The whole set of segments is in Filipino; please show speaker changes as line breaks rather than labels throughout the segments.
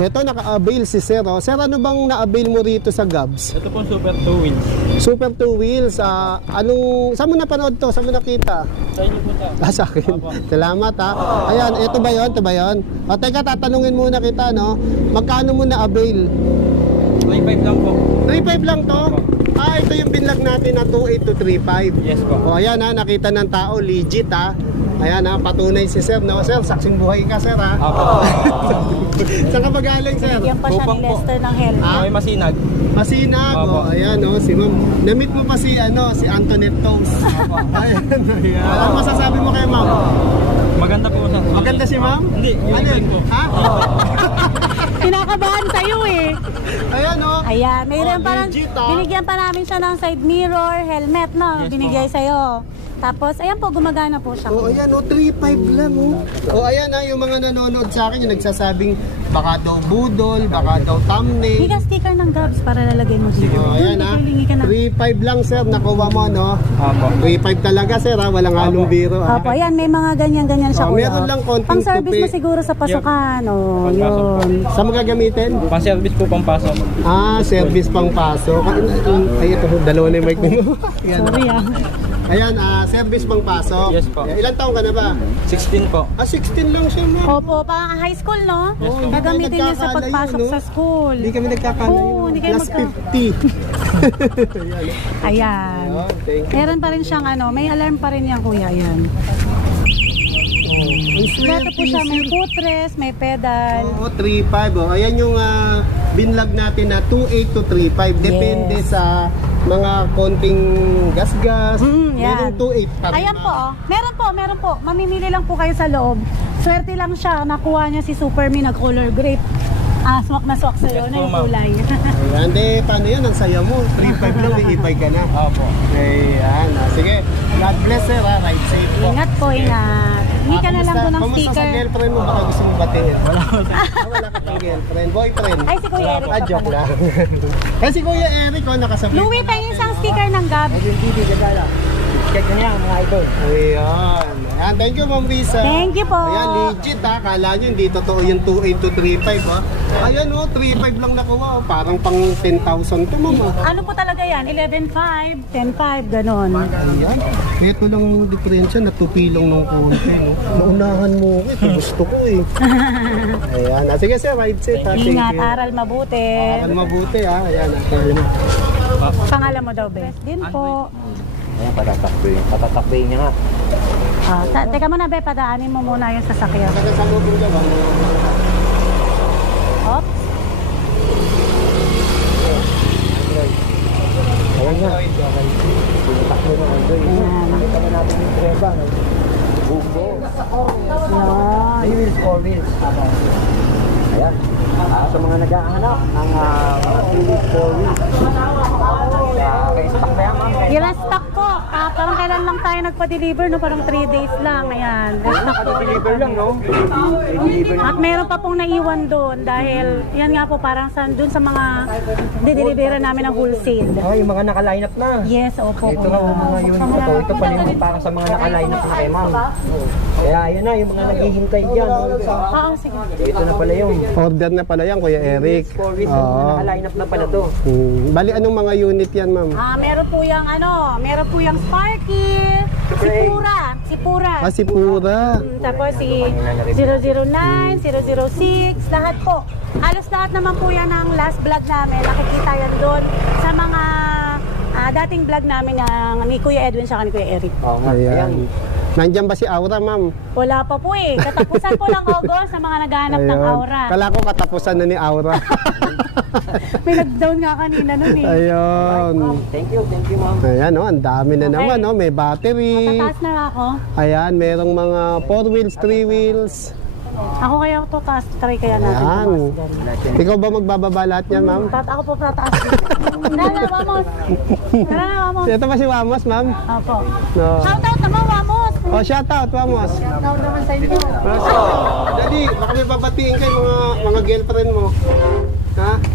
Ito, naka-avail si Sir. Oh. Sir, ano bang na-avail mo rito sa Gabs?
Ito po Super 2 Wheels.
Super 2 Wheels. Saan mo napanood to? Saan mo nakita?
Sa inyo po ta.
Sa akin. Salamat ha. Ayan, ito ba yun? Ito ba yun? O teka, tatanungin muna kita, no? Magkano mo na-avail?
3.5 lang po.
3.5 lang to? Ito yung binlag natin na 2.8 to 3.5.
Yes po.
O ayan ha, nakita ng tao, legit ha. Ayan ha, patunay si Sir, no? Sir, saksing buhay ka, Sir ha.
Apo.
Saan ka magaling, Sir?
Bigyan pa siya
Upang
ni
po.
Lester ng helmet.
May masinag.
Masinag,
Opo.
o ayan o, si Ma'am. Na-meet mo pa si Antoinette Toast. Ayan, ayan. Ano masasabi mo kay Ma'am?
Maganda po sa.
Maganda si Ma'am?
Hindi, yung
Ano?
bike po.
Ha?
Kinakabahan sa'yo eh.
Ayan o.
Ayan, mayroon
Oh,
parang
legit, ah.
binigyan pa namin siya ng side mirror, helmet, no?
Yes,
Binigay sa'yo. Tapos, ayan po, gumagana po siya.
O ayan o, 3.5 lang o. O ayan ha, yung mga nanonood sa akin, yung nagsasabing baka daw budol, baka daw thumbnail.
Higa sticker ng Gabs para lalagay mo dito.
O ayan ha,
Lingi ka na.
3.5 lang Sir, nakuha mo no.
Apo.
3.5 talaga Sir ha, walang halong biro ha.
Opo, ayan, may mga ganyan-ganyan siya.
Oh,
kuya.
meron lang konting
Pang service
tupi.
mo siguro sa pasukan. O,
Pangpasok po.
yun.
Saan mo gagamitin?
Pang-service po, pang-pasok.
Service pang pasok. Ay, ito, dalawa na yung mic mo. Ayan.
Sorry ah.
Ayan, service pang pasok.
Yes po.
Ilan taong ka na ba?
16 po.
16 lang siya mo.
Opo, pang high school, no?
Yes, po.
Gagamitin niya sa
Nagkakalayo,
pagpasok
no?
sa school.
Hindi kami nagkakalayo.
Oo, hindi kayo
Plus
magka-
50.
Ayan.
Oh, thank you.
Meron pa rin siyang may alarm pa rin yan, kuya. Ayan.
Ang
Ito po siya, may footrest, may pedal.
Oo, 3.5. Oh. Ayan yung binlog natin na 2.8 to 3.5. Depende
Yes.
sa mga konting gas-gas.
Yan.
Merong 2.8 pa rin.
Ayan po, oh. Meron po. Mamimili lang po kayo sa loob. Swerte lang siya. Nakuha niya si Superme na color grape. Swak na swak sa'yo na yung
ma'am.
kulay.
Ayan, paano yan? Ang saya mo. 3.5 lang, may e-bike ka na.
Apo.
Ayan. Sige. God bless sir ha. Ride safe po.
Ingat po, ingat. Hindi ka na lang po ng
Kamusta sa
sticker.
girlfriend mo? Baka gusto mo batiin. Wala ka pang girlfriend. Boyfriend.
Ay, si Kuya Eric. pa
Joke
pala.
lang. Kasi Kuya Eric, nakasabay.
Louie, tayo isang sticker ng Gab.
Check nyo niya mga idol.
Ayan. Ayan. Thank you, Ma'am Risa.
Thank you po.
Ayan, legit ha. Kala nyo, hindi totoo yung 2.8 to 3.5 ha. Ayan o, 3.5 lang nakuha. Parang pang 10,000 to, Ma'am.
Ano po talaga yan? 11.5, 10.5, ganon.
Ayan. Ito lang yung diferensya, natupilong ng konti. No? Naunahan mo ko, ito gusto ko eh. Ayan. Sige sir, ride safe ha. Thank
Ingat,
you.
aral mabuti.
Aral mabuti ha. Ayan. Ayan.
Pangalan mo daw, best. Din po.
Ayan, patatakbayin niya nga.
Teka muna, be, padaanin mo muna yung sasakyan.
Saka sa loob ng gawa.
Oops.
Ayan nga. Takbo na Android.
Ayan.
Nakita na natin yung treba. Bumbo.
Yan.
May wheels, 4 wheels. Ayan. Sa mga nag-aanap ng mga 3 wheels, 4 wheels. Kaya stock na yan, ma'am.
Yung stock po, parang kailan lang tayo nagpa-deliver, no? Parang 3 days lang. Ayan. Stock po.
Deliver lang, no? Deliver lang.
At meron pa pong naiwan doon dahil yan nga po parang dun sa mga dideliveran namin ng wholesale.
Yung mga naka-line up na.
Yes, opo.
Ito nga mga yun. Ito pala yung para sa mga naka-line up na kay ma'am. Kaya yun na, yung mga naghihintay dyan.
Oo, sige.
Ito na pala yung
Order na pala yan, Kuya Eric.
4 wheels. Naka-line up na pala to.
Bali, anong mga unit yan, ma'am?
Meron po yung meron po yung Sparky, si Pura.
Si Pura.
Tapos si 009, 006, lahat po. Halos lahat naman po yan ang last vlog namin. Nakikita yan doon sa mga dating vlog namin ni Kuya Edwin siya ni Kuya Eric.
Oo nga. Ayan.
Ayan. Nandiyan ba si Aura, ma'am?
Wala pa po eh. Katapusan po ng August sa mga naghahanap ng
Ayun.
Aura.
Kala ko katapusan na ni Aura.
May nag-down nga kanina nun eh.
Ayun.
Thank you, ma'am.
Ayan, ang dami na
Okay.
naman, no? May battery.
Tataas na ako.
Ayan, merong mga 4 wheels, 3 wheels.
Ako kaya to taas, try kaya natin.
Ayan.
tumaas.
Ikaw ba magbababa lahat yan, ma'am?
Ako po tataas. Tara, vamos. Tara, vamos.
Ito ba si Wamos, ma'am?
Opo.
No.
Shout out naman, vamos.
Oh, shout out, Wamos.
Shout out naman sa inyo.
Dali, baka may babatiin kayo mga girlfriend mo. Ha?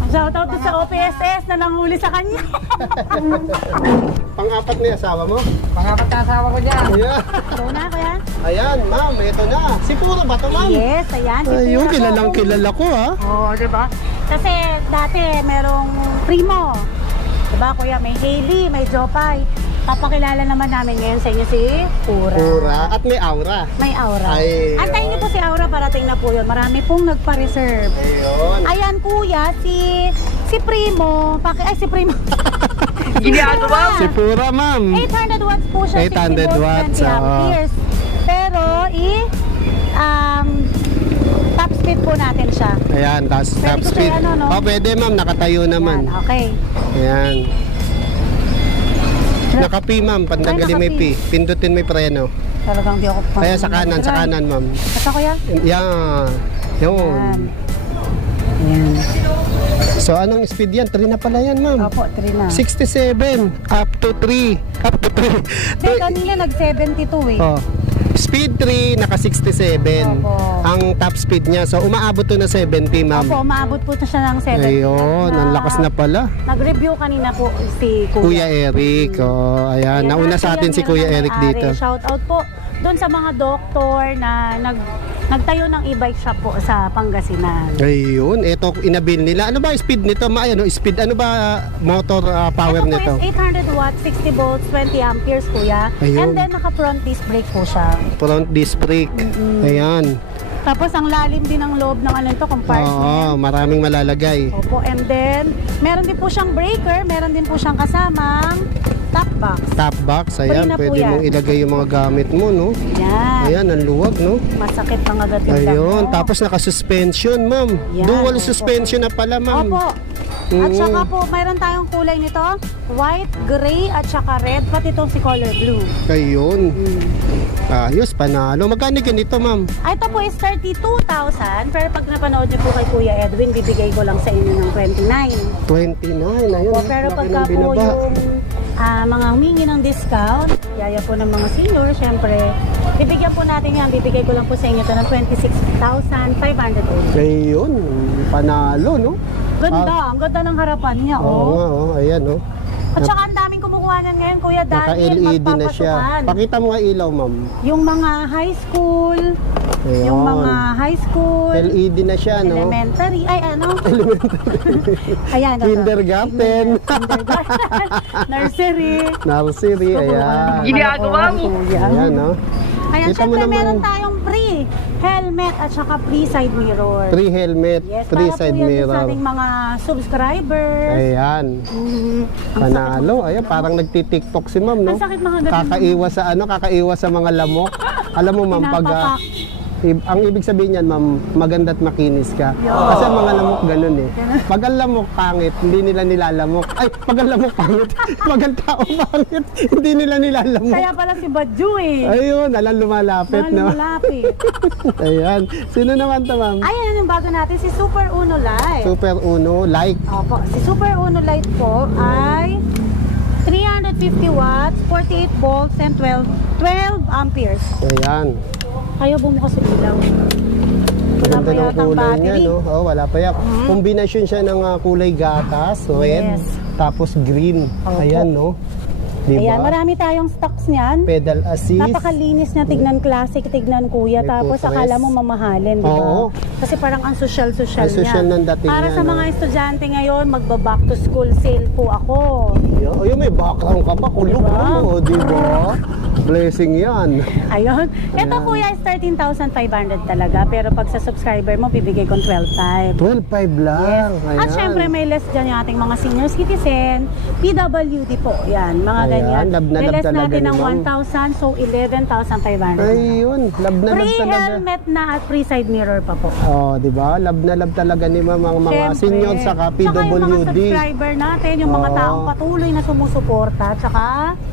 Shoutout to sa OPSS na nanghuli sa kanya.
Pang-apat na yung asawa mo?
Pangapat na asawa ko dyan.
Ayan.
So na, kuya?
Ayan, ma'am, ito na. Si Puro ba ito, ma'am?
Yes, ayan. si
Ayun,
Kuya
kilalang
ko.
kilala ko, ha?
Oo, diba? Kasi dati merong Primo. Diba, kuya? May Hailey, may Jopay. Papakilala naman namin ngayon sa inyo si Pura.
Pura. At may aura.
May Aura.
Ay,
Antayin niyo po si Aura, parating na po yun. Marami pong nagpa-reserve.
Ayun.
Ayan, kuya, si Primo. Si Primo.
Ginagawa
Si Pura, ma'am.
800 watts po siya.
800
60 volts,
watts,
20 amperes. Pero, top speed po natin siya.
Ayan, tapos
Pwede
top
ko
speed.
siya, ano, no?
Oh, pwede, ma'am. Nakatayo naman.
Yan, okay.
Ayan. Naka-P, ma'am. Pandanggalin may P. Pindutin may preno.
Talagang di ako pa.
Kaya sa kanan, ma'am.
Ito, kuya?
Yan. Yun.
Yan. Yan.
So, anong speed yan? 3 na pala yan, ma'am.
Opo, 3 na.
67. Up to 3. Up to 3.
Hindi, kanina nag-72 eh.
Oh. Speed 3, naka 67.
Opo.
Ang top speed niya. So, umaabot to na 70, ma'am.
Opo, maabot po siya ng 70.
Ayun, ang lakas na pala.
Nag-review kanina po si
Kuya Eric. Oh, ayan. Nauna sa atin si Kuya Eric dito.
Shout out po doon sa mga doktor na nagtayo ng e-bike shop po sa Pangasinan.
Ayun, ito inabil nila. Ano ba speed nito? Ano speed? Ano ba motor power
Ito po
nito?
is 800 watts, 60 volts, 20 amperes kuya.
Ayun.
And then naka-front disc brake po siya.
Front disc brake. Ayan.
Tapos ang lalim din ng loob ng ano ito, compartment.
Oo, maraming malalagay.
Opo, and then meron din po siyang breaker, meron din po siyang kasamang top box.
Top box, ayan.
Pwede na po
Pwede
yan.
mong ilagay yung mga gamit mo, no?
Yan.
Ayan, ang luwag, no?
Masakit ang agad yung
Ayun,
damo.
tapos naka-suspension, ma'am.
Yan,
Dual
opo.
suspension na pala, ma'am.
Opo. At saka po, mayroon tayong kulay nito, white, gray, at saka red, pati itong si color blue.
Ayun. Ayos, panalo. Magkano ganito, ma'am?
Ito po is 32,000, pero pag napanood niyo po kay Kuya Edwin, bibigay ko lang sa inyo ng 29.
29. Ayun,
O, pero
laki
pagka
ng
po
binaba.
yung mga humingi ng discount, yaya po ng mga senior, syempre, bibigyan po natin yan, bibigay ko lang po sa inyo ito ng 26,500.
Ayun, panalo, no?
Ganda, ang ganda ng harapan niya,
Oo
oh.
nga, oh. Ayan, oh.
At saka ang daming kumukuha niyan ngayon, Kuya Daniel,
Naka-LED na siya.
magpapasukan.
Pakita mo nga ilaw, ma'am.
Yung mga high school,
Ayun.
yung mga high school,
LED na siya, no?
elementary, ay ano? Ayan. ito.
Kindergarten.
Kindergarten. Nursery.
Nursery, ayan.
Ginagawa mo.
Ayan, no?
Ayan,
Kita mo
syempre
naman.
meron tayong free helmet at saka free side mirror.
Free helmet,
Yes,
free
para
side
po yan sa
mirror.
ating mga subscribers.
Ayan.
Mhm. Ang
Panalo. Ayan, parang nagti-TikTok si ma'am, no?
Ang sakit mga ganun.
Kakaiwas sa kakaiwas sa mga lamok. Alam mo, ma'am, pag
Pinapapak.
ang ibig sabihin niyan, ma'am, maganda at makinis ka. Kasi ang mga lamok ganun eh. Pag ang lamok pangit, hindi nila nilalamok. Ay, pag ang lamok pangit, pag ang tao pangit, hindi nila nilalamok.
Kaya pala si Badju eh.
Ayun, alam lumalapit, no?
Malapit.
Ayan. Sino naman to, ma'am?
Ayan yung bago natin, si Super Uno Light.
Super Uno, like.
Opo, si Super Uno Light po ay 350 watts, 48 volts, and 12 amperes.
Ayan.
Ayaw bumukas yung ilaw. Wala
Ganda
pa
ng
yatang
kulay niya,
battery.
no? Oh, wala pa yan. Kombinasyon siya ng kulay gatas, red,
Yes.
tapos green.
Opo.
Ayan, no? Diba?
Ayan, marami tayong stocks niyan.
Pedal assist.
Napakalinis niya, tignan classic, tignan kuya.
May
Tapos
footrest.
akala mo mamahalin, di ba?
Oo.
Kasi parang ang social-social
Ang social
niya.
ng dating
Para
niya,
sa
no?
mga estudyante ngayon, magba-back to school sale po ako.
Ayun, may background ka pa. Kulog
Diba?
mo, di ba? Blessing yan.
Ayun. Ito
Ayan.
kuya is 13,500 talaga. Pero pag sa subscriber mo, bibigay kong 12,500.
12.5 lang. Ayan.
At syempre may less dyan yung ating mga senior citizen, PWD po, yan, mga
Ayan,
ganyan.
lab na
May
lab
less
talaga
natin
ni
ng
ma'am.
1,000, so 11,500.
Ayun, lab na lab
Free
talaga.
helmet na at free side mirror pa po.
Oh, di ba? Lab na lab talaga ni ma'am ang mga
Syempre.
senior sa
Tsaka yung mga
PWD.
subscriber natin, yung mga
Oo.
taong patuloy na sumusuporta, tsaka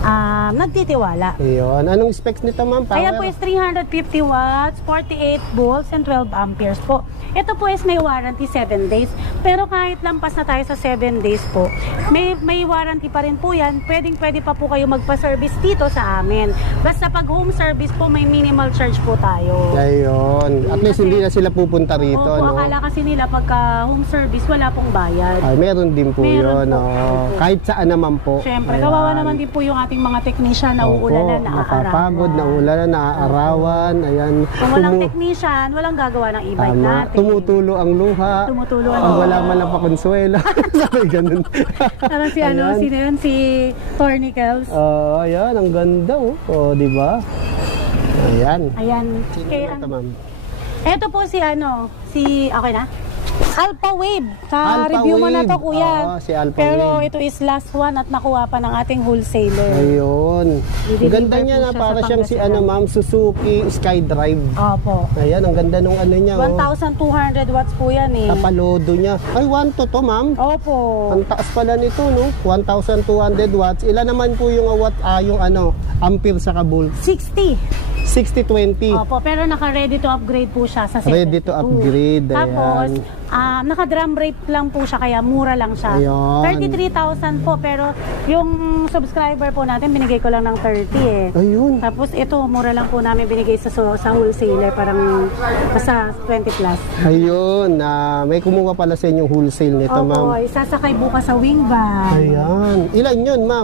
nagtitiwala.
Ayun. Anong specs nito, ma'am? Power?
Ayan po is 350 watts, 48 volts, and 12 amperes po. Ito po is may warranty 7 days. Pero kahit lampas na tayo sa 7 days po, may warranty pa rin po yan. Pwede pa po kayo magpa-service dito sa amin. Basta pag home service po, may minimal charge po tayo.
Ayun. At least hindi na sila pupunta rito,
Opo,
no?
akala kasi nila pagka home service, wala pong bayad.
Ay, meron din po
Meron
yun.
po.
Oo. Kahit saan naman po.
Siyempre,
Ayan.
kawawa naman din po yung ating mga technician na uulanan,
Napapagod, naulanan, naaarawan. Ayan.
Kung walang technician, walang gagawa ng e-bike
Tama.
natin.
Tumutulo ang luha.
Tumutulo ang
Pag
luha.
wala man lang pakonsuelo. Sabi ganun.
Parang si ano,
Ayan.
sino yun? Si Tornicles.
Ayan, ang ganda oh. Oh, di ba? Ayan.
Ayan.
Sino
Kaya,
ito, ma'am?
eto po si ano, okay na? Alpha Wave.
Alpha
Review mo na to,
Wave.
kuya.
Oo, si Alpha
Pero
Wave.
ito is last one at nakuha pa ng ating wholesaler.
Ayun. Ang ganda
I-deliver
niya
po
na
siya
para
sa
siyang si
Pangasinan.
ma'am, Suzuki SkyDrive.
Opo.
Ayan, ang ganda nung ano niya.
1,200 watts po yan eh.
Kapalodo niya. Ay, 1 to ma'am.
Opo.
Ang taas pala nito, no? 1,200 watts. Ilan naman po yung yung ampere sa volt?
60.
60-20.
Opo, pero naka-ready to upgrade po siya sa 72.
Ready to upgrade, ayan.
Tapos, naka-drum brake lang po siya, kaya mura lang siya.
Ayun.
33,000 po, pero yung subscriber po natin, binigay ko lang ng 30 eh.
Ayun.
Tapos ito, mura lang po namin binigay sa wholesaler, parang basta 20 plus.
Ayun. May kumuha pala sa inyong wholesale nito,
Opo,
ma'am.
isasakay bukas sa wing van.
Ayan. Ilan yun, ma'am?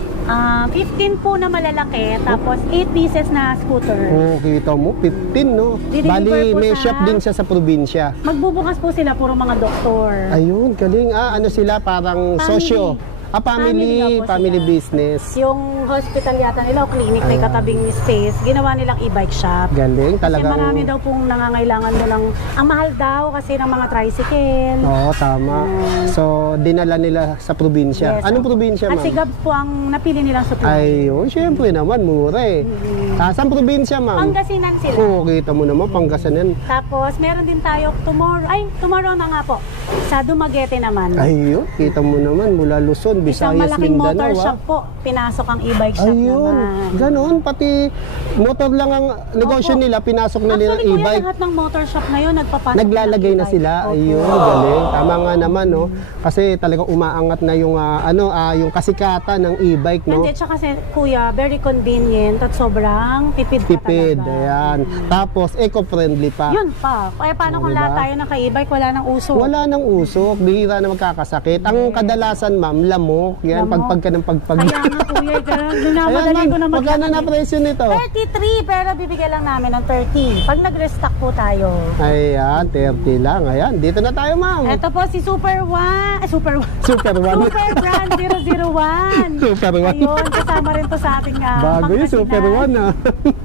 15 po na malalaki, tapos 8 pieces na scooter.
Oh, kita mo, 15, no?
Deliver
Bali,
po
may
sa-
shop din siya sa probinsya.
Magbubukas po sila, puro mga doktor.
Ayun, galing. Ano sila, parang
Family.
sosyo.
Family nga po
Family
sila.
business.
Yung hospital yata nila o clinic, may katabing space, ginawa nilang e-bike shop.
Galing,
Kasi
talagang...
marami daw pong nangangailangan mo ng, ang mahal daw kasi ng mga tricycle.
Oo, tama. So, dinala nila sa probinsya.
Yes,
Anong
opo.
probinsya,
At
ma'am?
si Gabs po ang napili nilang supply.
Ayun, syempre naman, mura eh. Saan probinsya, ma'am?
Pangasinan sila.
Oo, kita mo naman, Pangasinan.
Tapos, meron din tayo tomorrow na nga po, sa Dumaguete naman.
Ayun, kita mo naman, mula Luzon,
Isang
Visayas,
malaking motor
Mindanao.
shop po, pinasok ang e-bike shop
Ayun,
naman.
ganon, pati motor lang ang negosyo
Opo.
nila, pinasok na nila
Actually, kuya,
e-bike.
lahat ng motor shop na yun, nagpapasok
Naglalagay
ng
na
e-bike.
sila.
Opo.
Ayun, galing. Tama nga naman, no? Kasi talagang umaangat na yung yung kasikatan ng e-bike, no?
Hindi, tsaka kasi, kuya, very convenient at sobrang tipid pa
Tipid,
talaga.
ayan. Tapos, eco-friendly pa.
Yun pa. Kaya paano kung
Diba?
lahat tayo naka-e-bike, wala nang uso?
Wala nang usok, bihira na magkakasakit. Ang kadalasan, ma'am, lamok. Yan,
Lamok.
pagpag ka ng pagpag.
Kaya nga, kuya, minamadali
Ayan,
ko na
ma'am, magkano na presyo nito?
33, pero bibigyan lang namin ng 30. Pag nag-restock po tayo.
Ayan, 30 lang. Ayan, dito na tayo, ma'am.
Ito po si Super One. Super One.
Super One.
Super Brand 001.
Super One.
Ayun, kasama rin to sa ating
Bago yung Super One, ah.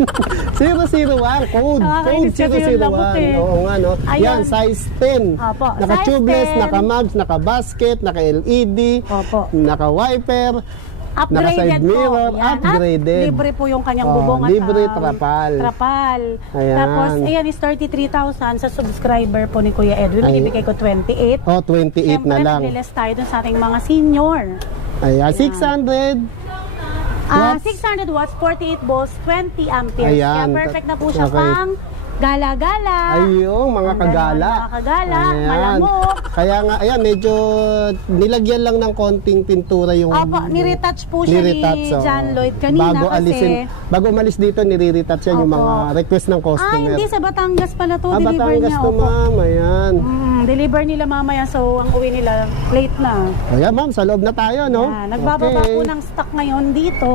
001, code.
Nakakainis
Code
kasi yung lamok
001.
eh.
Oo nga, no?
Ayun.
Yan, size 10.
Opo,
Naka-tubeless,
size 10.
naka-mags, naka-basket, naka-LED,
Opo.
naka-wiper,
Upgraded
naka-side mirror,
po. Yan.
upgraded.
At libre po yung kanyang
Oh,
bubong at
libre, trapal.
Trapal.
Ayan.
Tapos, ayan is 33,000 sa subscriber po ni Kuya Edwin.
Ay.
Ibigay ko 28.
Oh, 28
Siyempre,
na lang.
nag-list tayo dun sa ating mga senior.
Ayan, 600. Watts?
600 watts, 48 volts, 20 amperes.
Ayan.
Kaya perfect na po siya
Okay.
pang gala-gala.
Ayun, mga
Ang
kagala.
mga kagala,
Ayan.
malamok.
Kaya nga, ayan, medyo nilagyan lang ng konting pintura yung...
Opo, niretouch po siya ni
oh.
John Lloyd kanina kasi...
Bago umalis dito, nire-retouch yan yung
Opo.
mga request ng customer.
hindi, sa Batangas pala to, deliver
Batangas
niya.
to,
Opo.
ma'am. Ayan.
Deliver nila mamaya, so ang uwi nila late na.
Ayan, ma'am, sa loob na tayo, no?
Nagbababa
Okay.
po ng stock ngayon dito.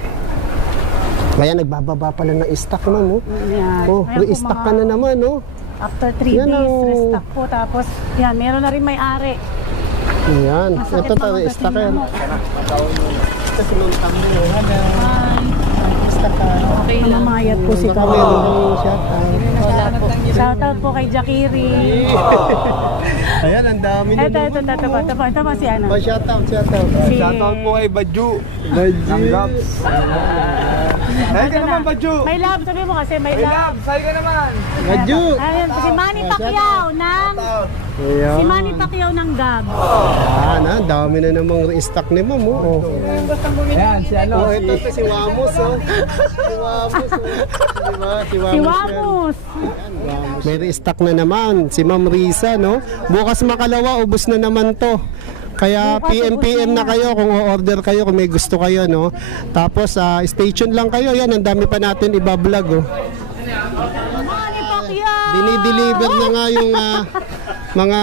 Kaya nagbababa pala ng stock, ma'am. Oh,
Yan.
oh
Meron po
re-stock
mga-
ka na naman, no?
After 3
Yan
days,
ang-
restock po. Tapos, yan, meron na rin may-ari.
Ayan.
Masakit
Ito
mga
to, stock yan.
lamok.
Kasi nung tambo, stock ka.
Okay lang. Mamayat po si
Baka
Kawin.
meron kang shoutout.
Shoutout po kay Jakiri.
Ayan, ang dami na
Ito
naman.
po si ano.
Oh, shoutout.
Si...
Shoutout po kay Badju.
Badji.
Ng Gabs.
Sabi ka naman, Badyo.
May love, sabi mo kasi may love.
Sabi ka naman.
Badyo!
Ayun, si Manny Pacquiao ng...
Ayan.
Si Manny Pacquiao ng Gab.
Yan, dami na namang restock ni ma'am, oh.
Ayan, si ano.
Oh, ito si Wamos, oh. Si Wamos, oh. Diba? Si Wamos.
Si
yan.
Wamos.
May restock na naman, si Ma'am Risa, no? Bukas makalawa, ubos na naman to. Kaya
Bukas,
PM
ubos na
na kayo kung o-order kayo, kung may gusto kayo, no? Tapos, stay tuned lang kayo. Yan, ang dami pa natin ibablog, oh.
Manny Pacquiao.
Dinideliver na nga yung mga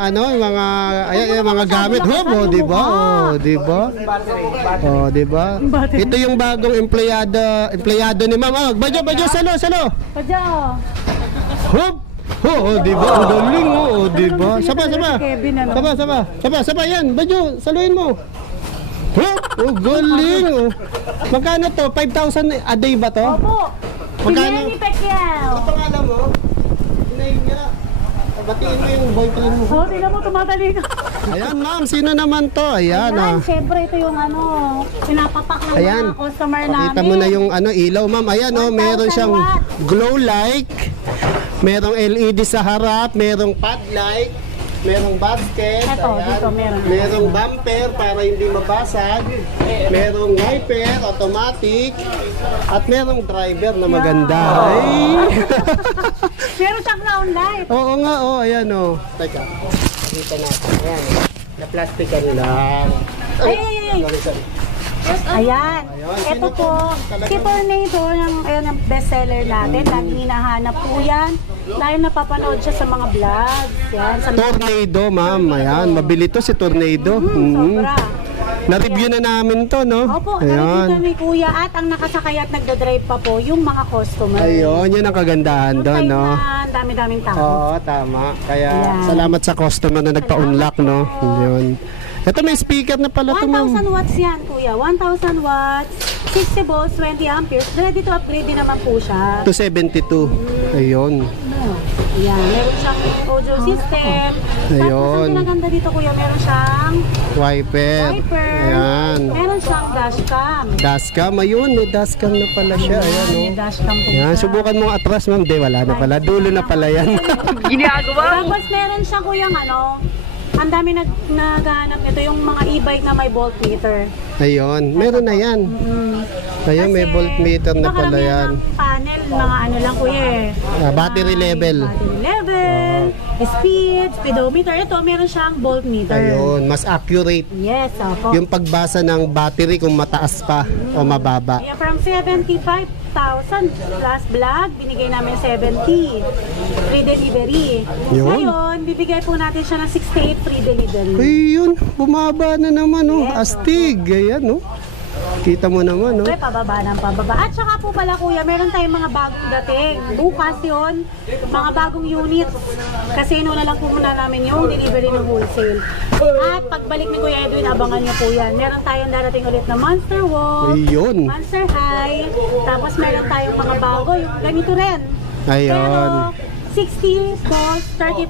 mga gamit. Oh, di ba? Oh, di ba? Oh, di ba? Ito yung bagong empleyado ni Ma'am. Oh, Badyo, salo.
Pacquiao.
Hop! Oh, di ba? Ang galing, oh, di ba? Saba.
Kevin, ano?
Saba yan. Badyo, saluhin mo. Hop! Oh, galing, oh. Magkano to? 5,000 a day ba to?
Opo. Si
Magkano?
Manny Pacquiao.
Pangalan mo? Inayin niya. Batiin mo yung boyfriend mo.
Oh, tingnan mo, tumatali ka.
Ayan, ma'am. Sino naman to? Ayan,
Ayan, syempre ito yung pinapapak ng
Ayan.
mga customer namin.
Pakita mo na yung ilaw, ma'am. Ayan,
1,000
meron siyang
watt.
glow light. Merong LED sa harap, merong pad light, merong basket.
Ito,
ayan.
dito meron.
Merong bumper para hindi mabasag. Merong wiper, automatic. At merong driver na maganda. Ay!
Meron siyang round light.
Oo nga, oh, ayan, oh. Teka, dito natin. Ayan, na-plastican lang.
Ay.
Sorry.
Ayan.
Sino
Ito
to?
po,
Talagang-
si Tornado, ang bestseller natin. Laging hinahanap po yan. Dahil napapanood siya sa mga vlogs. Yan, sa
Tornado, ma'am. Ayan, mabili to si Tornado.
Sobra.
Na-review na namin to, no?
Opo, narinig kami kuya at ang nakasakay at nagdadrive pa po yung mga customer.
Ayun, yun ang kagandahan
Yung
doon,
time
no?
na dami-daming tao.
Oo, tama. Kaya
Ayan.
salamat sa customer na nagpa-unlock, no? Yun. Ito may speaker na pala to,
1,000
ma'am.
watts yan, kuya. 1,000 watts, 60 volts, 20 amperes. Ready to upgrade din naman po siya.
272. Ayun.
Ayan, meron siyang audio system. Tapos
Ayun.
ang pinaganda dito, kuya, meron siyang
Wiper.
wiper.
Ayan.
Meron siyang dashcam.
Dashcam. Ayun, may dashcam na pala siya. Ayan,
May
oh.
dashcam po
Ayan,
siya.
subukan mong atras, ma'am. Di, wala na pala. Dulo na pala yan.
Tapos meron siya, kuya, ang dami naghahanap nito, yung mga e-bike na may voltmeter.
Ayun, meron na yan. Ayun, may
Kasi
voltmeter na pala
nakaramihan
yan.
ng panel, mga lang kuya eh.
Battery level.
Battery level, speed, speedometer. Ito, meron siyang voltmeter.
Ayun, mas accurate
Yes, opo.
yung pagbasa ng battery kung mataas pa o mababa.
Kaya from 75,000 plus vlog, binigay namin 70. Free delivery.
Yun.
Ngayon, bibigay po natin siya ng 68 free delivery.
Ayun, bumaba na naman, oh. Astig. Ayan, oh. Kita mo naman, oh.
Ay, pababa ng pababa. At saka po pala kuya, meron tayong mga bagong dating. Bukas yun, mga bagong units. Kasi na lang po muna namin yung delivery ng wholesale. At pagbalik ni Kuya Edwin, abangan niyo po yan. Meron tayong darating ulit na Monster Wall,
Ayun.
Monster High, tapos meron tayong mga bago, yung ganito rin.
Ayun.
Pero 60 volts,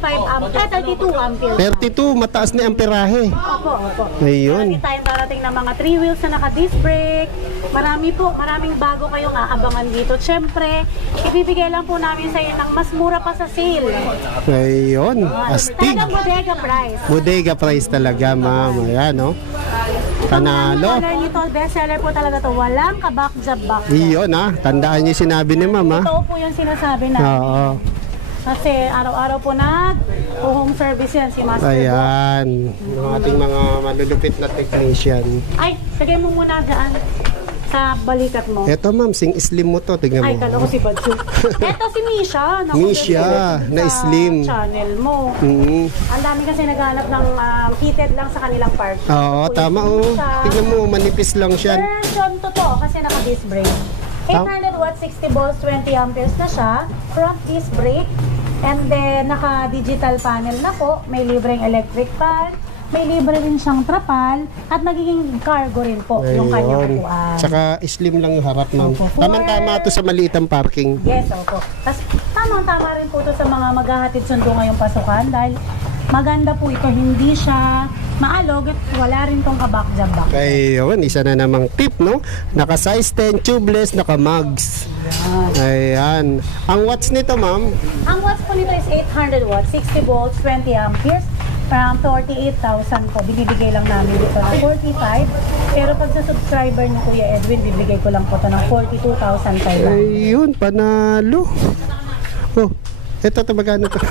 32 amperes.
32, mataas na amperahe.
Opo.
Ayun.
Meron din tayong darating na mga 3 wheels na naka-disc brake. Maraming bago kayong aabangan dito. Siyempre, ibibigay lang po namin sa inyo ng mas mura pa sa sale.
Ayun, astig.
Talagang bodega price.
Bodega price talaga, ma'am. Ayan, oh. Panalo.
Ang nito, bestseller po talaga to. Walang kabak-jabak.
Iyon, ha. Tandaan niyo yung sinabi ni ma'am, ha.
Ito po yung sinasabi na.
Oo.
Kasi araw-araw po home service yan si Master Boss.
Ayan. Yung ating mga malulupit na technician.
Ay, sagay mo muna dyan sa balikat mo.
Eto, ma'am, sing slim mo to. Tignan
Ay,
mo.
kala ko si Badju. Eto si Misha. Naku,
Misha, na
sa
slim.
channel mo.
Mm.
Ang dami kasi naghanap ng heated lang sa kanilang part.
Oo, tama, oh. Tignan mo, manipis lang siya.
Version to kasi naka-disc brake. 800 watts, 60 volts, 20 amperes na siya. Front disc brake. And then, naka-digital panel na po. May libreng electric fan. May libre rin siyang trapal. At nagiging cargo rin po yung kanyang
Ayun.
upuan.
Tsaka slim lang yung harap, ma'am.
Opo.
Tama-tama to sa maliitang parking.
Yes, opo. Tapos, tama rin po ito sa mga maghahatid sundo ngayong pasukan dahil maganda po ito. Hindi siya maalog at wala rin tong kabak jabak.
Ayun, isa na namang tip, no? Naka size 10, tubeless, naka mugs. Ayan. Ang watts nito, ma'am?
Ang watts po nito is 800 watts, 60 volts, 20 amperes. Parang 48,000 po. Binibigay lang namin dito ng 45. Pero pag sa subscriber ni Kuya Edwin, bibigay ko lang po ito ng 42,500.
Ayun, panalo. Oh, ito magkano to?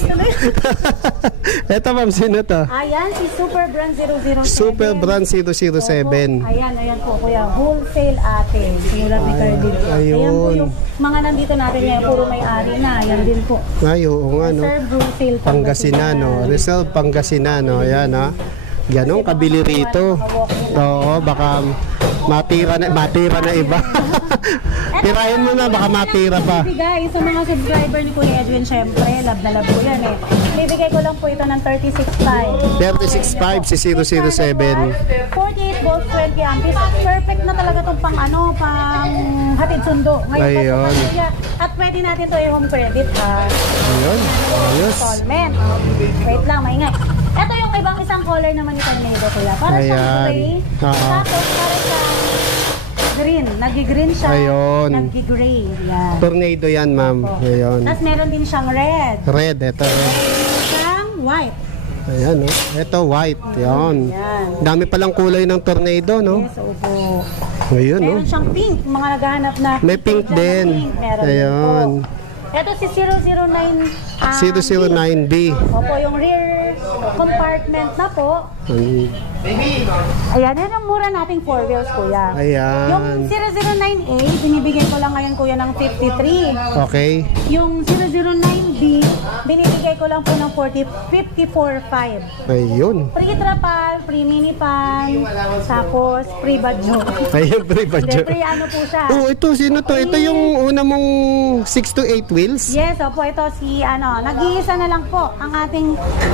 Ito, ma'am, sino to?
Ayan, si Super Brand 007.
Super Brand 007.
Ayan po kuya, wholesale ate. Sinulat ni Cardi.
ayun.
Ayan po yung mga nandito natin ngayon, puro may-ari na. Ayan din po.
Ay, oo nga, no?
Sir Wholesale
Pangasinan, no? Rizal, Pangasinan, no? Ayan, ha? Ganong kabili rito. Oo, baka matira na iba. Tirahin mo na, baka matira pa.
Bibigay sa mga subscriber ni Kuya Edwin, syempre, love na love ko yan eh. Bibigay ko lang po ito ng 36.5.
36.5 si 007.
48 volts, 20 amperes. Perfect na talaga itong pang hatid sundo. Ngayon pa
Ayun.
ito, kuya. At pwede natin ito i-home credit ha.
Ayun, ayos.
Installment. Wait lang, maingay. Ito yung ibang isang color naman ni Tornado, kuya. Para
Ayan.
siyang gray.
Oo.
Tapos para siyang green. Nag-green siya.
Ayun.
Nag-gray. Yan.
Tornado yan, ma'am. Ayun.
Tapos meron din siyang red.
Red, ito.
Siyang white.
Ayan, no? Ito, white. Yan.
Yan.
Dami palang kulay ng tornado, no?
Yes, opo.
Ayun, no?
Meron siyang pink. Mga naghahanap na.
May pink
dyan na
din.
pink. Meron
Ayun.
din po. Ito si 009.
009B.
Opo, yung rear compartment na po.
Mm.
Ayan, yan ang mura nating 4 wheels, kuya.
Ayan.
Yung 009A, binibigyan ko lang ngayon, kuya, ng 53.
Okay.
Yung 009B, binibigay ko lang po ng 54.5.
Ayun.
Free trapal, free mini pan, tapos free badyo.
Ayun, pre,
Hindi,
badyo.
free ano po siya.
Oh, ito, sino to? Ito yung una mong 6 to 8 wheels?
Yes, opo, ito si nag-iisa na lang po ang ating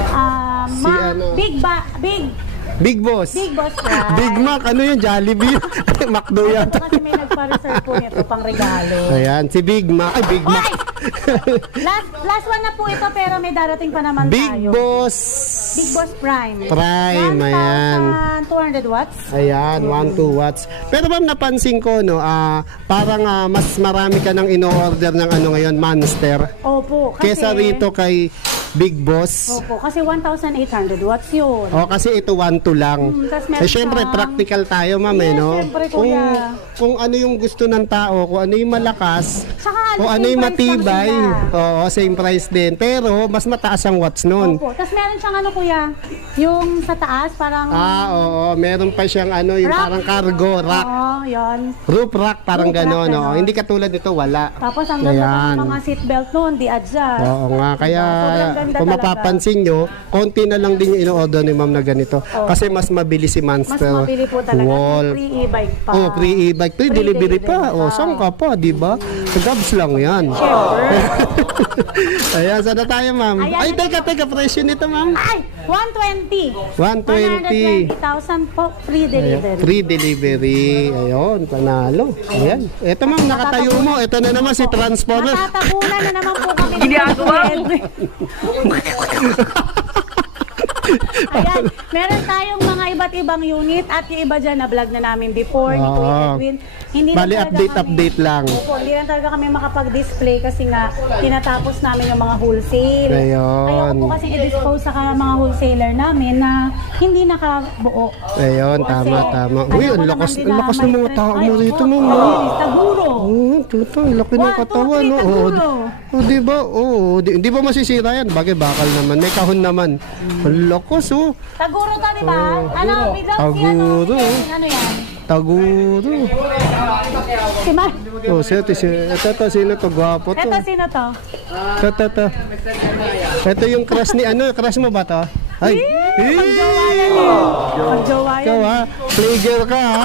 Big Boss.
Big Boss Pride.
Big Mac, ano yun? Jollibee? McDo
Ito
yata.
kasi may nagpa-reserve po nito pang regalo.
Ayan, si Big Mac. Ay, Big Mac.
Last one na po ito pero may darating pa naman
Big
tayo.
Boss.
Big Boss Prime.
Prime, ayan.
1,200 watts.
Ayan, 1-2 watts. Pero ma'am, napansin ko, no, parang mas marami ka nang ino-order ng ano ngayon, Monster.
Opo, kasi...
Kesa rito kay Big Boss.
Opo, kasi 1,800 watts yun.
O, kasi ito 1-2 lang.
Tas meron
Syempre,
siyang-
practical tayo, ma'am,
Yes,
no?
syempre,
Kung,
kuya.
kung ano yung gusto ng tao, kung ano yung malakas,
Saka
kung ano
same
yung
price lang
matibay,
sila.
oo, same price din. Pero, mas mataas ang watts nun.
Opo, tapos meron siyang kuya, yung sa taas parang...
Oo, meron pa siyang ano, yung
Rack.
parang cargo, rack.
Oo, yun.
Roof rack, parang
Roof rack,
gano'n, no?
ganon.
Hindi katulad nito, wala.
Tapos ang ganda pa
Ayan.
ng mga seatbelt noon, di adjust.
Oo nga, kaya
Sobrang ganda
kung
talaga.
mapapansin nyo, konti na lang din yung ino-order ni ma'am na ganito. Kasi mas mabili si
Mas
Monster
mabili po talaga.
Wall.
May free e-bike pa.
Oh, free e-bike. Free delivery pa.
pa.
Oh, saan ka pa, di ba? Sa Gabs lang yan.
Siyempre.
Ayan, saan na tayo, ma'am?
Ayan,
Ay,
ito.
teka, presyo nito, ma'am.
Ay, 120.
120.
120,000 po, free delivery.
Free delivery. Ayun, panalo. Ayan. Ito, ma'am, nakatayo mo. Ito na naman si Transformer.
Matatabunan na naman po kami. Ginagawa mo. Ayan, meron tayong mga iba't ibang unit at yung iba dyan na vlog na namin before ni Kuya
Oo.
Edwin. Hindi
Bali,
lang talaga
update lang.
Opo, hindi lang talaga kami makapag-display kasi nga tinatapos namin yung mga wholesale.
Ayun.
Ayaw ko kasi i-dispose sa mga wholesaler namin na hindi nakabuo.
Ayun, tama. Uy, ang lakas ng mga tao mo rito, ma'am.
Taguro.
Oo, tuto, ang laki ng
1, 2,
katawan.
3,
No?
taguro.
Di ba? Oo, di ba masisira yan? Bagay, bakal naman. May kahon naman. Ang lakas, oh.
Taguro to, di ba? Ano, biglang si
Taguro.
ano yan?
Taguro.
Si Ma.
Oh, ito, sino to? Gwapo to.
Eto, sino to?
Ito. Ito yung crush ni, crush mo ba to? Ay.
Pagjowa yan eh. Pagjowa
Ikaw,
yan.
ha? Playgirl ka, ha?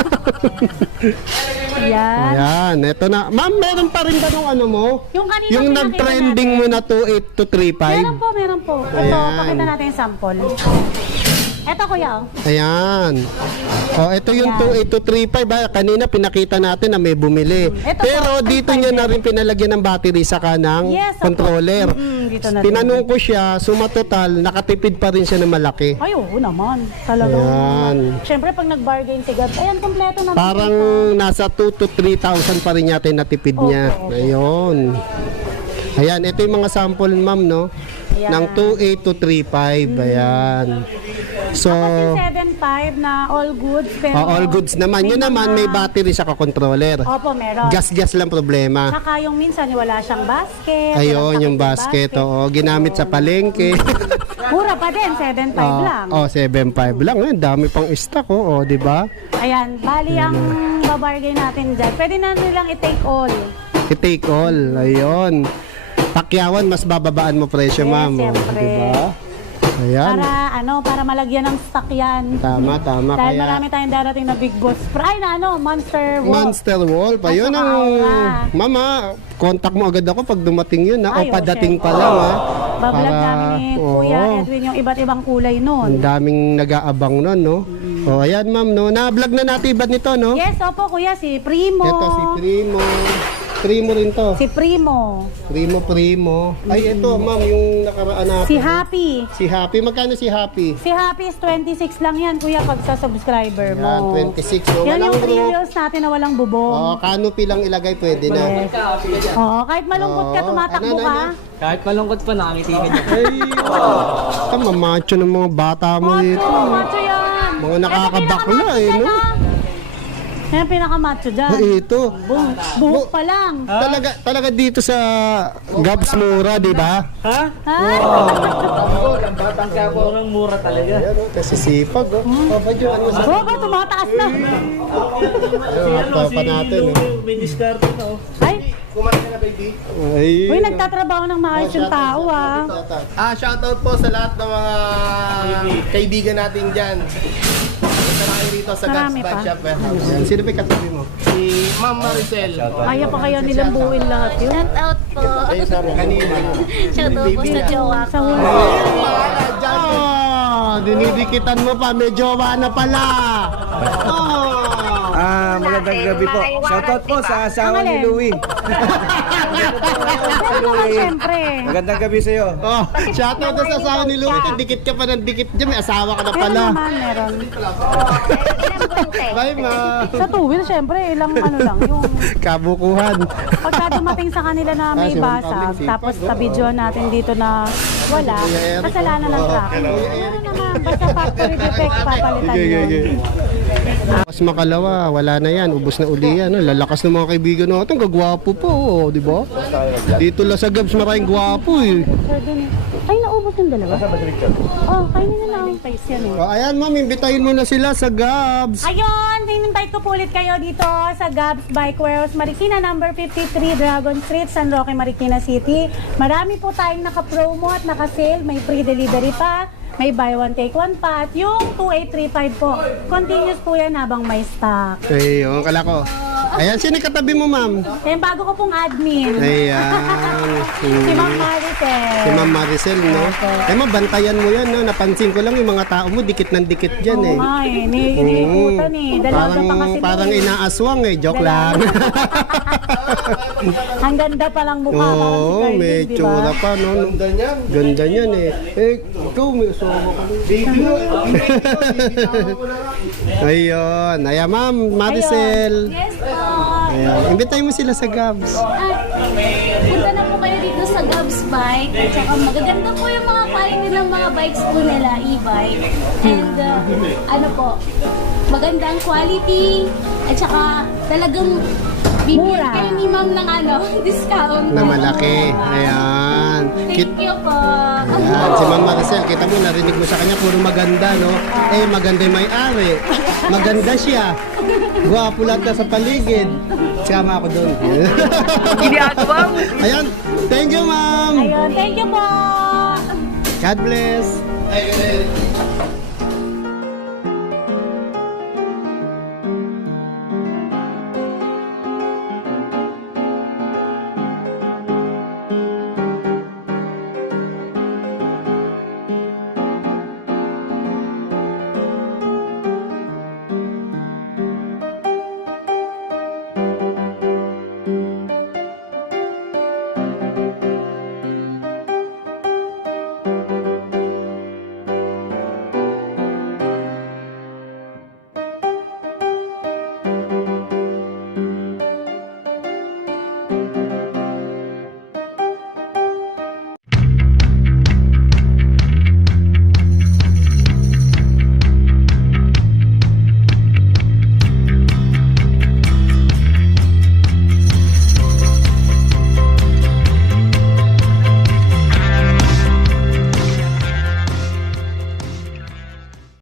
Yan.
Ayan, ito na. Ma'am, meron pa rin ba nung ano mo?
Yung kanina
Yung
pinakita
nag-trending mo na 28 to 35?
Meron po. Ito,
Ayan.
pakita natin yung sample. Eto kuya, oh.
Ayan. Oh, ito yung
Ayan.
28235. Kanina pinakita natin na may bumili.
Ito
Pero
po,
dito
2.5
niya na rin pinalagyan ng battery sa kanang
Yes, opo.
controller.
Dito na
Tinanong ko siya, sumatotal, nakatipid pa rin siya ng malaki.
Ay, oo naman. Talagang.
Ayan.
Siyempre, pag nag-bargain si Gabs, ayan, kompleto na.
Parang nasa 2 to 3,000 pa rin yata yung natipid niya.
Opo, opo.
Ayun. Ayan, ito yung mga sample, ma'am, no?
Ayan.
Ng 28235. Ayan. So,
Tapos yung 7.5 na all goods. Pero
all goods naman. Yun naman, may battery sa controller.
Opo, meron.
Gas-gas lang problema.
Saka yung minsan wala siyang basket.
Ayun,
walang
yung
takip
basket, oo. Ginamit sa palengke.
Mura pa din, 7.5 lang.
Oh, 7.5 lang. Ang dami pang stock, oh, di ba?
Ayan, bali ang babargain natin dyan. Pwede na nilang i-take all.
I-take all. Ayun. Pakyawan, mas bababaan mo presyo,
Yes,
ma'am. Oh,
siyempre.
di ba? Ayan.
Para malagyan ng stock yan.
Tama.
Dahil
Kaya,
marami tayong darating na Big Boss. Ay, na Monster Wall.
Monster Wall pa. Yun
At
ang...
saka aura.
Mama, contact mo agad ako pag dumating yun, ha? O
Ay,
padating
syempre.
pa lang, ha?
Bablog namin ni Kuya
Oo.
Edwin yung iba't ibang kulay nun.
Ang daming nag-aabang nun, no? O, ayan, ma'am, no? Na-vlog na natin iba't nito, no?
Yes, opo Kuya, si Primo.
Ito, si Primo. Primo rin to.
Si Primo.
Primo. Ay, ito, ma'am, yung nakaraan natin.
Si Happy.
Si Happy. Magkano si Happy?
Si Happy is 26 lang yan, Kuya, pag sa subscriber mo.
Yan, 26. So,
Yan
walang
yung 3
group.
reels natin na walang bubong.
O, canopy lang ilagay, pwede na.
Yes. Oo, kahit malungkot ka,
Oo.
tumatakbo
Ano,
ka.
ano?
Kahit malungkot pa, nakangiti ka niya.
Ay, mamacho ng mga bata mo dito.
Macho yan.
Mga nakakabakla, eh, no?
Yan ang pinaka-macho dyan.
Ay, ito.
Buhok pa lang.
Talaga dito sa Gabs Mura, di ba?
Ha?
Ha?
Ang batang kapo, orang mura talaga.
Ayan, oh, kasi sipag, oh. Papa Jo, ano sa...
Oo ba, tumataas na.
Ayun, pa natin, oh.
May diskarte na, oh.
Ay,
Ay.
uy, nagtatrabaho ng maayos yung tao, ah.
Shoutout po sa lahat ng mga kaibigan natin dyan. Punta na kayo rito sa
Marami
Gabs
pa.
Bike Shop Warehouse.
Ayan, sino ba yung katabi mo?
Si Ma'am Maricel.
Kaya pa kaya nilang buuin lahat yun.
Shout out po.
Kanina.
Shout out po sa jowa
Sa
ko.
huli.
Oh, dinidikitan mo pa, may jowa na pala. Oh.
Magandang gabi po. Shoutout po sa asawa ni Louie.
Ano naman, syempre.
Magandang gabi sa iyo.
Oh, shoutout na sa asawa ni Louie. Dikit ka pa ng dikit dyan, may asawa ka na
Meron
pala.
naman, meron.
Bye, ma.
Sa two-wheel, syempre, ilang ano lang, yung
Kabukuhan.
pagka dumating sa kanila na may
Kasi
basag,
public
tapos
sipag,
ka-video natin dito na wala, kasalanan ng truck. Ano naman, basta factory defect, papalitan yun.
Mas makalawa, wala na yan. Ubos na uli yan. No? Lalakas ng mga kaibigan natin. Gagwapo po, oh, di ba? Dito lang sa Gabs, maraming gwapo eh.
Sir, dun eh. Ay, naubos yung dalawa. Oh, kainin na lang. Face yan eh.
Oh, ayan, ma'am, imbitahin mo na sila sa Gabs.
Ayun, in-invite ko po ulit kayo dito sa Gabs Bike Warehouse Marikina, number 53 Dragon Street, San Roque, Marikina City. Marami po tayong naka-promo at naka-sale. May free delivery pa. May buy one take one pa. At yung 2835 po, continuous po yan habang may stock.
Ayun, kala ko. Ayan, sino katabi mo, ma'am?
Yung bago ko pong admin.
Ayan.
Si Ma'am Maricel.
Si Ma'am Maricel, no? Eh, ma'am, bantayan mo yan, no? Napansin ko lang yung mga tao mo, dikit ng dikit dyan, eh.
Ay, iniikutan eh. Dalaga pa kasi.
Parang inaaswang, eh. Joke lang.
Ang ganda pa lang mukha. Parang si
Oo,
Carlin,
may
di ba?
tsura pa, no? Ganda niyan. Ganda niyan, eh. Eh, ikaw, may asawa ka. Ayun. Ayan, ma'am, Maricel.
Yes po.
Ayan. Imbitahin mo sila sa Gabs.
Punta na po kayo dito sa Gabs Bike. At saka magaganda po yung mga quality ng mga bikes po nila, e-bike. And ano po, maganda ang quality. At saka talagang bibigyan
Mura.
kayo ni ma'am ng ano, discount.
Na malaki. Ayan.
Thank you po.
Ayan. Si Ma'am Maricel, kita mo, narinig mo sa kanya, puro maganda, no? Eh, maganda yung may-ari. Maganda siya. Gwapo lahat na sa paligid. Sama ako doon. Ayan. Thank you, ma'am.
Ayun, thank you po.
God bless.